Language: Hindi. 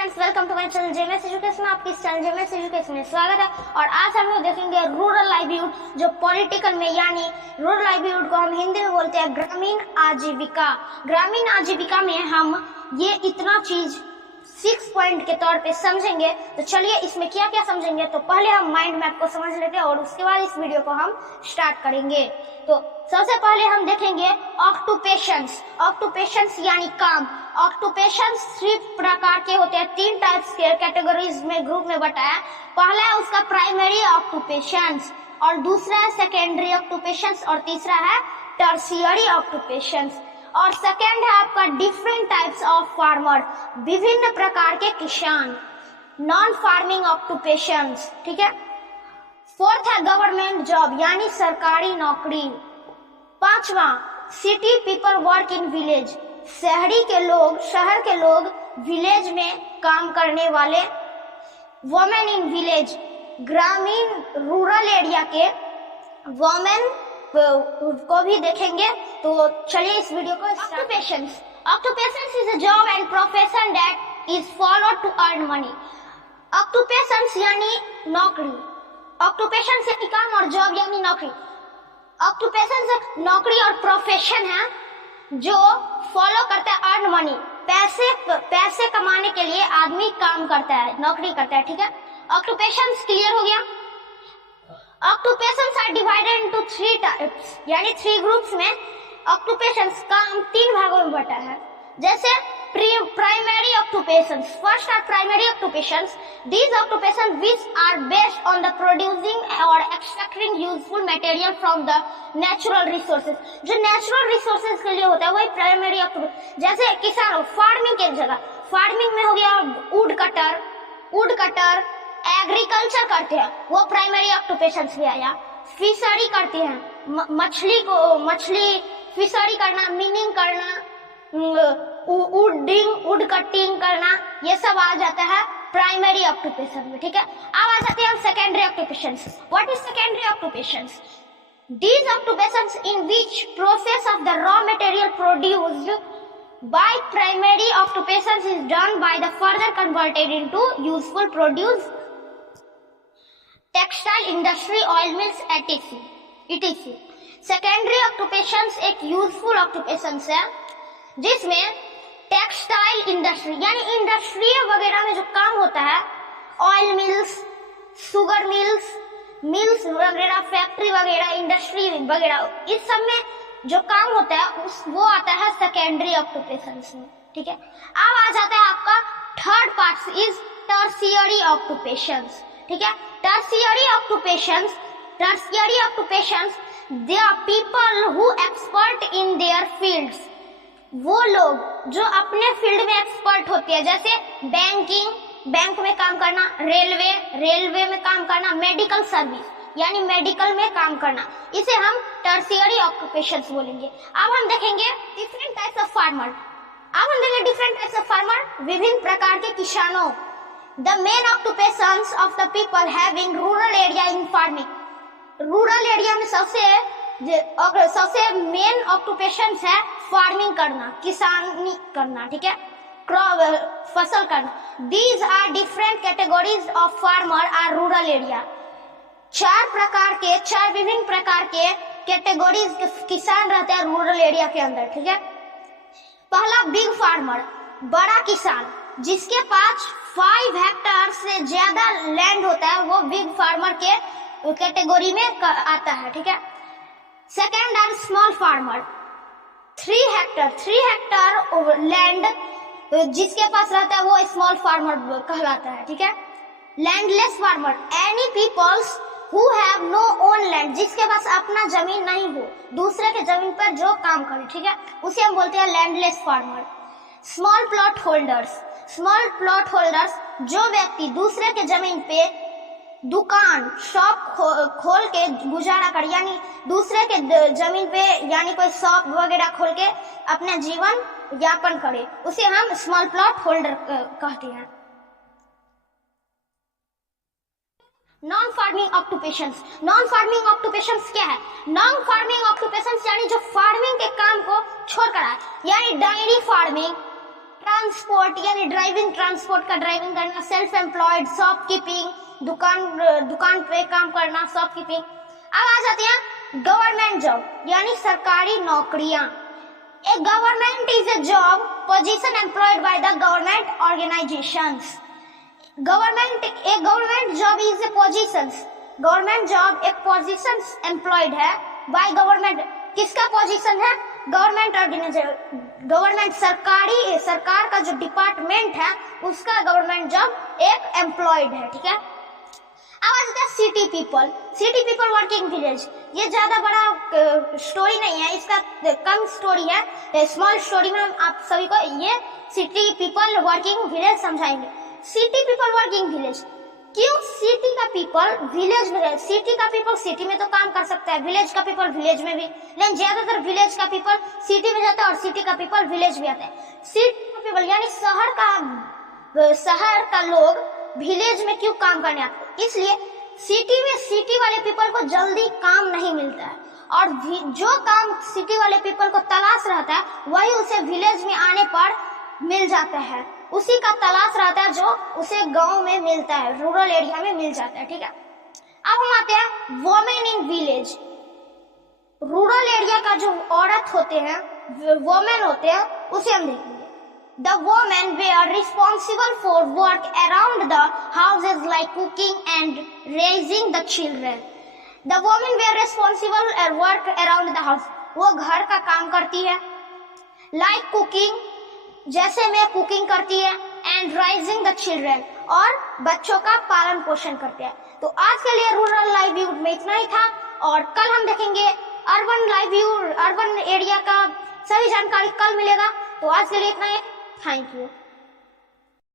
Friends, welcome to my channel JMS education. आपके इस चैनल जेएमएस एजुकेशन में स्वागत है। और आज हम लोग देखेंगे रूरल लाइवलीहुड, जो पॉलिटिकल में यानी रूरल लाइवलीहुड को हम हिंदी में बोलते हैं ग्रामीण आजीविका। ग्रामीण आजीविका में हम ये इतना चीज 6 पॉइंट के तौर पे समझेंगे। तो चलिए इसमें क्या क्या समझेंगे, तो पहले हम माइंड मैप को समझ लेते हैं और उसके बाद इस वीडियो को हम स्टार्ट करेंगे। तो सबसे पहले हम देखेंगे ऑक्यूपेशंस। ऑक्यूपेशंस यानी काम। ऑक्यूपेशंस 3 प्रकार के होते हैं, 3 टाइप्स के कैटेगरीज में ग्रुप में बटा है। पहला है उसका प्राइमरी ऑक्यूपेशंस, और दूसरा है सेकेंडरी ऑक्यूपेशंस, और तीसरा है टर्शियरी ऑक्यूपेशंस। और सेकेंड है आपका डिफरेंट टाइप्स ऑफ फार्मर, विभिन्न प्रकार के किसान, नॉन फार्मिंग ऑक्यूपेशंस। ठीक है। फोर्थ है गवर्नमेंट जॉब यानी सरकारी नौकरी। पांचवा city people work in village, शहर के लोग विलेज में काम करने वाले। वुमेन इन विलेज, ग्रामीण रूरल एरिया के वुमेन को भी देखेंगे। तो चलिए इस वीडियो को। Occupations. Occupations is a job and profession that is followed to earn money. Occupations यानी नौकरी। ऑक्यूपेशन से काम और जॉब यानी नौकरी। ऑक्यूपेशन से नौकरी और प्रोफेशन है जो फॉलो करता है अर्न मनी। पैसे कमाने के लिए आदमी काम करता है, नौकरी करता है। ठीक है। ऑक्यूपेशंस क्लियर हो गया। Occupations are divided into 3 types, यानी 3 ग्रुप्स में occupations काम 3 भागों में बटा है। जैसे primary occupations, first are primary occupations, these occupations which are based on the producing or extracting useful material from the natural resources, जो natural resources के लिए होता है वही प्राइमरी occupations। जैसे किसान फार्मिंग के जगह, फार्मिंग में हो गया वुड कटर, एग्रीकल्चर करते हैं वो प्राइमरी ऑक्यूपेशंस में आया। फिशरी करते हैं, मछली फिशरी करना, मीनिंग करना, वुड कटिंग करना, ये सब आ जाता है प्राइमरी ऑक्यूपेशन में। ठीक है। अब आ जाते हैं secondary occupations. What is secondary occupations? These occupations in which process of the raw material produced by primary occupations is done by the further converted into useful produce, textile industry, oil mills etc. Secondary occupations एक यूजफुल ऑक्यूपेशंस है जिसमें टेक्सटाइल इंडस्ट्री यानी इंडस्ट्री वगैरह में जो काम होता है, ऑयल मिल्स, शुगर मिल्स वगैरह, फैक्ट्री वगैरह, इंडस्ट्री वगैरह, इस सब में जो काम होता है वो आता है सेकेंडरी ऑक्यूपेशंस में। ठीक है। अब आ जाता है आपका third part is tertiary occupations. ठीक है। Tertiary occupations, they are people who expert in their fields। वो लोग जो अपने फील्ड में एक्सपर्ट होते हैं, जैसे बैंक में काम करना, रेलवे में काम करना, मेडिकल सर्विस यानी मेडिकल में काम करना, इसे हम टर्शियरी ऑक्यूपेशंस बोलेंगे। अब हम देखेंगे डिफरेंट टाइप्स ऑफ फार्मर। विभिन्न प्रकार के किसानों। The main occupations of the people having rural area in farming। Rural area में सबसे मेन ऑक्यूपेशंस है फार्मिंग करना, किसानी करना। ठीक है। फसल करना। These are different categories of farmer are rural area। 4 विभिन्न प्रकार के कैटेगरीज किसान रहते हैं रूरल एरिया के अंदर। ठीक है। पहला बिग फार्मर, बड़ा किसान, जिसके पास 5 हेक्टेयर से ज्यादा लैंड होता है वो बिग फार्मर के कैटेगरी में आता है। ठीक है। Second are small farmer, 3 hectare land जिसके पास रहता है वो स्मॉल फार्मर कहलाता है। ठीक है। Landless farmer, any peoples who have no own land, जिसके पास अपना जमीन नहीं हो, दूसरे के जमीन पर जो काम करे। ठीक है। उसे हम बोलते हैं landless farmer. Small plot holders, जो व्यक्ति दूसरे के जमीन पे दुकान शॉप खोल के गुजारा करे, यानी दूसरे के जमीन पे यानी कोई शॉप वगैरह खोल के अपना जीवन यापन करे, उसे हम स्मॉल प्लॉट होल्डर कहते हैं। नॉन फार्मिंग ऑक्यूपेशंस क्या है? नॉन फार्मिंग ऑक्यूपेशंस यानी जो फार्मिंग के काम को छोड़कर आए, यानी डायरी फार्मिंग, ट्रांसपोर्ट यानी ड्राइविंग, ट्रांसपोर्ट का ड्राइविंग करना, सेल्फ एम्प्लॉयड शॉपकीपिंग, दुकान पे काम करना, शॉपकीपिंग। अब आ जाते हैं गवर्नमेंट जॉब यानी सरकारी नौकरियां। A government is a job position employed by the government organisations. Government job is a positions, government job एक पोजीशन एम्प्लॉयड है बाय गवर्नमेंट। किसका पोजीशन है? गवर्नमेंट ऑर्गेनाइजेशन, गवर्नमेंट सरकार का जो डिपार्टमेंट है उसका गवर्नमेंट जॉब एक एम्प्लॉयड है, ठीक है। अब आ जाता है सिटी पीपल वर्किंग विलेज। ये ज्यादा बड़ा स्टोरी नहीं है, इसका कम स्टोरी है, स्मॉल स्टोरी में आप सभी को ये सिटी पीपल वर्किंग विलेज समझाएंगे। सिटी पीपल वर्किंग विलेज, क्यों सिटी का पीपल विलेज में रहे? सिटी का पीपल सिटी में तो काम कर सकता है, विलेज का पीपल विलेज में भी, लेकिन ज्यादातर विलेज का पीपल सिटी में जाता है और सिटी का पीपल विलेज में आता है। सिटी का पीपल यानी शहर का लोग विलेज में क्यों काम करने आते हैं? इसलिए सिटी में सिटी वाले पीपल को जल्दी काम नहीं मिलता है और जो काम सिटी वाले पीपल को तलाश रहता है वही उसे विलेज में आने पर मिल जाता है, उसी का तलाश रहता है जो उसे गांव में मिलता है, रूरल एरिया में मिल जाता है, ठीक है। अब हम आते हैं women in village. Rural area का जो औरत होते हैं, वोमेन होते हैं, उसे हम देखेंगे। The women were responsible for work around the houses like cooking and raising the children. The women were responsible for work around the house. वो घर का काम करती है, like cooking, जैसे में कुकिंग करती है, and raising the children, और बच्चों का पालन पोषण करते हैं। तो आज के लिए रूरल लाइवलीहुड में इतना ही था और कल हम देखेंगे अर्बन लाइवलीहुड, अर्बन एरिया का सभी जानकारी कल मिलेगा। तो आज के लिए इतना ही, थैंक यू।